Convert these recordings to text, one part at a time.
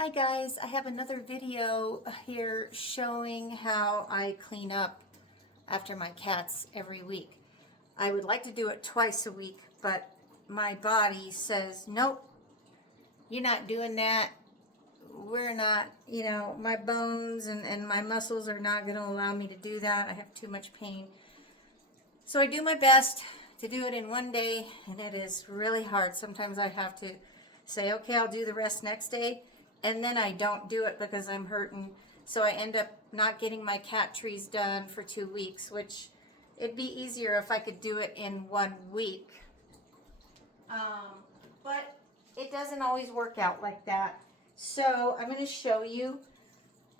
Hi guys, I have another video here showing how I clean up after my cats every week. I would like to do it twice a week, but my body says, nope, you're not doing that. We're not, my bones and my muscles are not going to allow me to do that. I have too much pain. So I do my best to do it in one day, and it is really hard. Sometimes I have to say, okay, I'll do the rest next day. And then I don't do it because I'm hurting. So I end up not getting my cat trees done for 2 weeks, which it'd be easier if I could do it in 1 week. But it doesn't always work out like that. So I'm going to show you,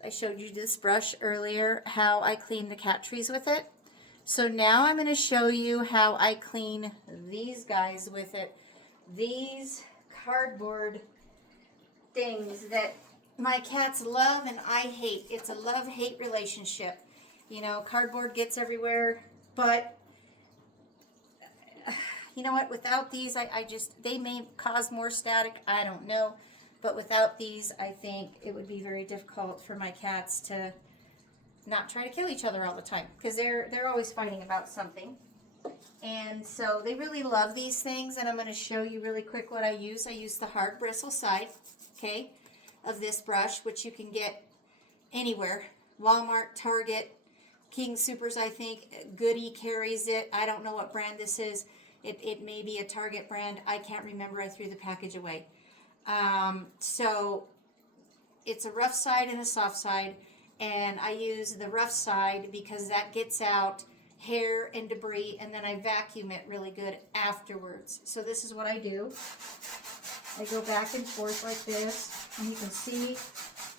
I showed you this brush earlier, how I clean the cat trees with it. So now I'm going to show you how I clean these guys with it. These cardboard things that my cats love and I hate. It's a love-hate relationship. You know, cardboard gets everywhere, but you know what? Without these, they may cause more static. I don't know. But without these, I think it would be very difficult for my cats to not try to kill each other all the time, because they're always fighting about something. And so they really love these things, and I'm going to show you really quick what I use. I use the hard bristle side, okay, of this brush, which you can get anywhere. Walmart, Target, King Soopers, I think. Goody carries it. I don't know what brand this is. It may be a Target brand. I can't remember. I threw the package away. So it's a rough side and a soft side, and I use the rough side because that gets out hair and debris, and then I vacuum it really good afterwards. So this is what I do. I go back and forth like this, and you can see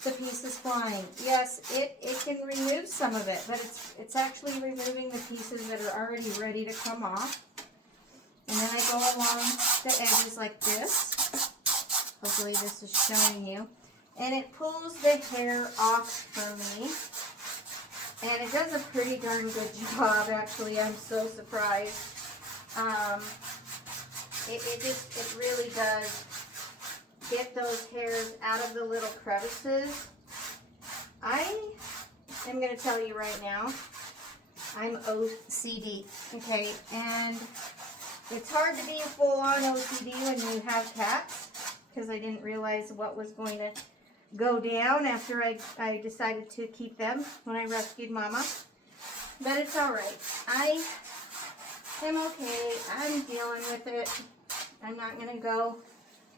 the pieces flying. Yes, it can remove some of it, but it's actually removing the pieces that are already ready to come off. And then I go along the edges like this. Hopefully this is showing you. And it pulls the hair off for me. And it does a pretty darn good job, actually. I'm so surprised. It really does get those hairs out of the little crevices. I am going to tell you right now, I'm OCD, okay? And it's hard to be full-on OCD when you have cats, because I didn't realize what was going to go down after I decided to keep them when I rescued Mama. But it's all right. I am okay. I'm dealing with it. I'm not going to go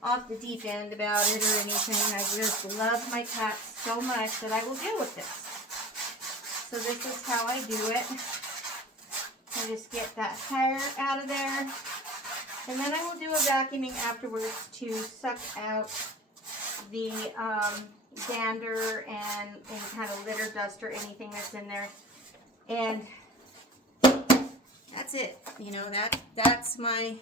off the deep end about it or anything. I just love my cats so much that I will deal with this. So this is how I do it. I just get that hair out of there. And then I will do a vacuuming afterwards to suck out the dander and any kind of litter dust or anything that's in there. And that's it. You know, that's my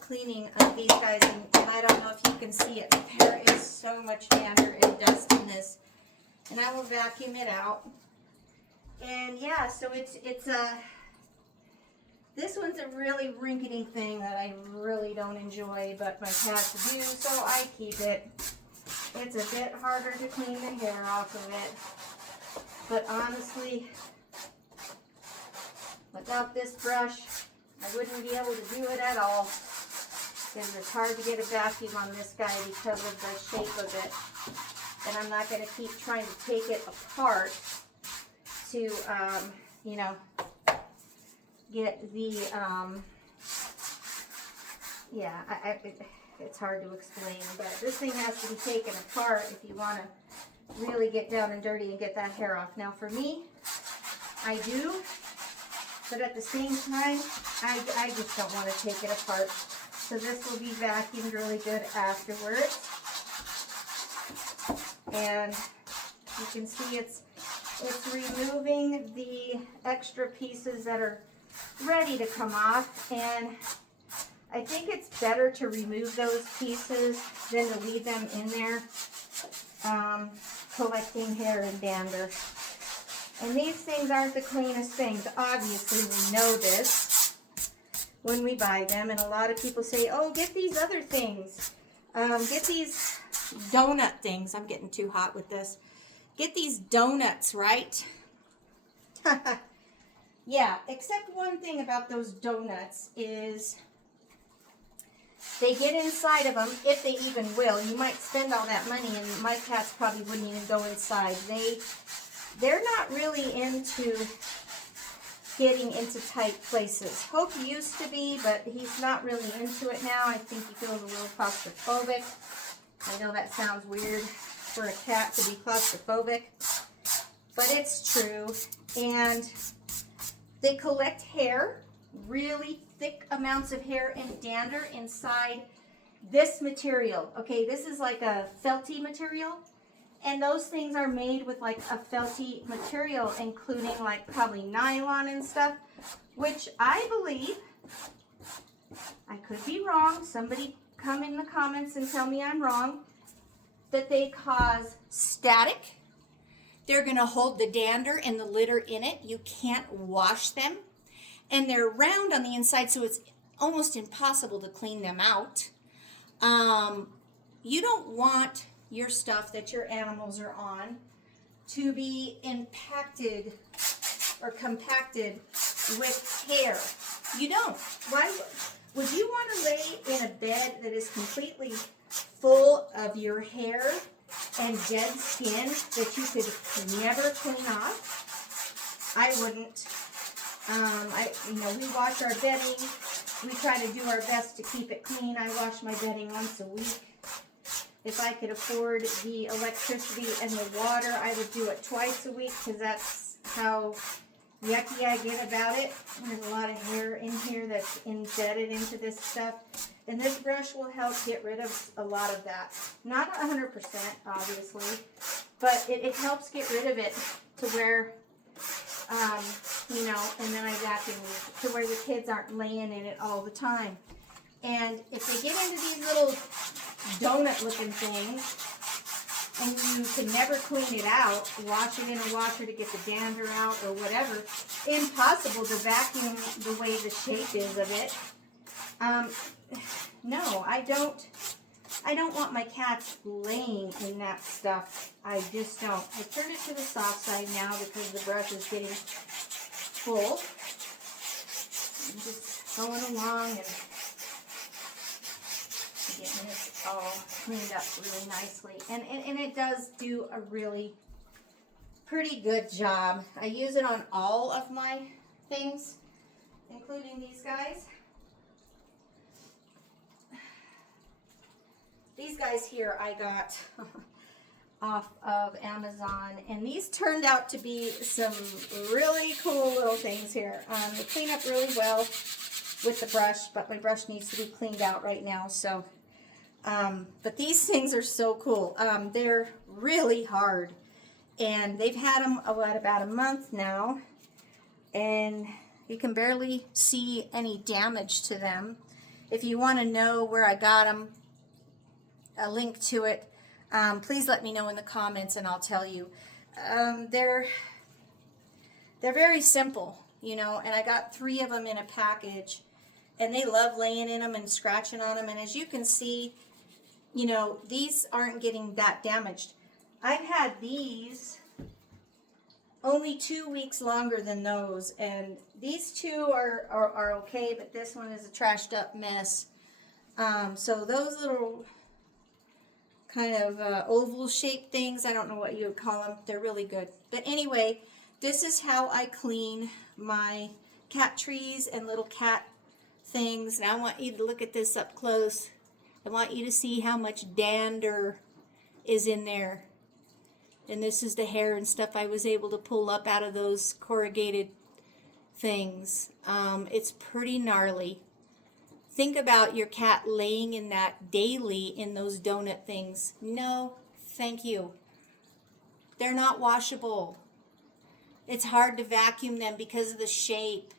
cleaning of these guys. And I don't know if you can see it, but there is so much dander and dust in this. And I will vacuum it out. And yeah, so this one's a really rinkety thing that I really don't enjoy, but my cats do, so I keep it. It's a bit harder to clean the hair off of it, but honestly, without this brush, I wouldn't be able to do it at all, because it's hard to get a vacuum on this guy because of the shape of it. And I'm not going to keep trying to take it apart to, you know, get the, it's hard to explain, but this thing has to be taken apart if you want to really get down and dirty and get that hair off. Now for me, I do, but at the same time, I just don't want to take it apart. So this will be vacuumed really good afterwards. And you can see it's removing the extra pieces that are ready to come off, and I think it's better to remove those pieces than to leave them in there collecting hair and dander. And these things aren't the cleanest things. Obviously, we know this when we buy them, and a lot of people say, oh, get these other things. Get these donut things. I'm getting too hot with this. Get these donuts, right? Yeah, except one thing about those donuts is they get inside of them, if they even will. You might spend all that money, and my cats probably wouldn't even go inside. They're not really into getting into tight places. Hope used to be, but he's not really into it now. I think he feels a little claustrophobic. I know that sounds weird for a cat to be claustrophobic, but it's true. And they collect hair, really thick amounts of hair and dander inside this material. Okay, this is like a felty material. And those things are made with like a felty material, including like probably nylon and stuff, which I believe, I could be wrong, somebody come in the comments and tell me I'm wrong, that they cause static. They're going to hold the dander and the litter in it. You can't wash them. And they're round on the inside, so it's almost impossible to clean them out. You don't want your stuff that your animals are on to be impacted or compacted with hair. You don't. Why would you want to lay in a bed that is completely full of your hair and dead skin that you could never clean off? I wouldn't. We wash our bedding. We try to do our best to keep it clean. I wash my bedding once a week. If I could afford the electricity and the water, I would do it twice a week, because that's how yucky I get about it. There's a lot of hair in here that's embedded into this stuff. And this brush will help get rid of a lot of that. Not 100%, obviously, but it helps get rid of it to where, and then I vacuum it to where the kids aren't laying in it all the time. And if they get into these little donut-looking things, and you can never clean it out, wash it in a washer to get the dander out or whatever, impossible to vacuum the way the shape is of it. No, I don't want my cats laying in that stuff. I just don't. I turned it to the soft side now because the brush is getting full. I'm just going along and getting this all cleaned up really nicely. And it does do a really pretty good job. I use it on all of my things, including these guys. These guys here I got off of Amazon, and these turned out to be some really cool little things here. They clean up really well with the brush, but my brush needs to be cleaned out right now. So, but these things are so cool. They're really hard, and they've had them about a month now, and you can barely see any damage to them. If you want to know where I got them, a link to it, please let me know in the comments and I'll tell you. They're very simple, and I got 3 of them in a package, and they love laying in them and scratching on them. And as you can see, these aren't getting that damaged. I've had these only 2 weeks longer than those, and these 2 are okay, but this one is a trashed up mess. So those little kind of oval shaped things, I don't know what you would call them, they're really good. But anyway, this is how I clean my cat trees and little cat things. And I want you to look at this up close. I want you to see how much dander is in there. And this is the hair and stuff I was able to pull up out of those corrugated things. It's pretty gnarly. Think about your cat laying in that daily in those donut things. No, thank you. They're not washable. It's hard to vacuum them because of the shape.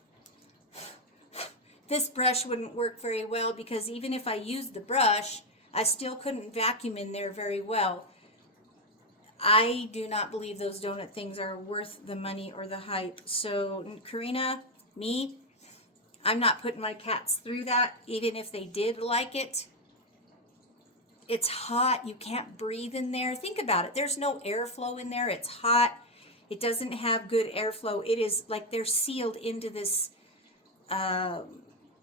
This brush wouldn't work very well because even if I used the brush, I still couldn't vacuum in there very well. I do not believe those donut things are worth the money or the hype. So, Karina, I'm not putting my cats through that, even if they did like it. it's hot. You can't breathe in there. Think about it. There's no airflow in there. It's hot. It doesn't have good airflow. It is like they're sealed into this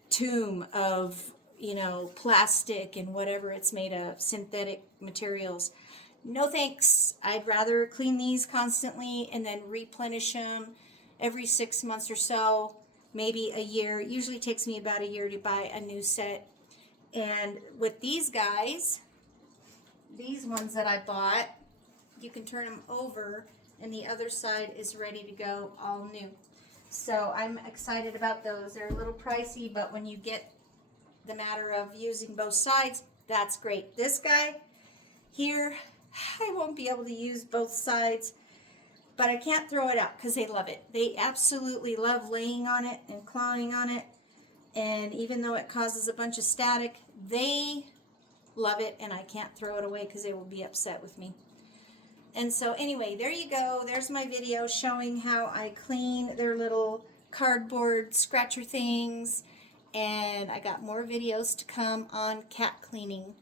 tomb of, you know, plastic and whatever it's made of, synthetic materials. No thanks. I'd rather clean these constantly and then replenish them every 6 months or so, maybe a year. It usually takes me about a year to buy a new set. And with these guys, these ones that I bought, you can turn them over and the other side is ready to go, all new. So I'm excited about those. They're a little pricey, but when you get the matter of using both sides, that's great. This guy here, I won't be able to use both sides, but I can't throw it out because they love it. They absolutely love laying on it and clawing on it. And even though it causes a bunch of static, they love it, and I can't throw it away because they will be upset with me. And so anyway, there you go. There's my video showing how I clean their little cardboard scratcher things. And I got more videos to come on cat cleaning.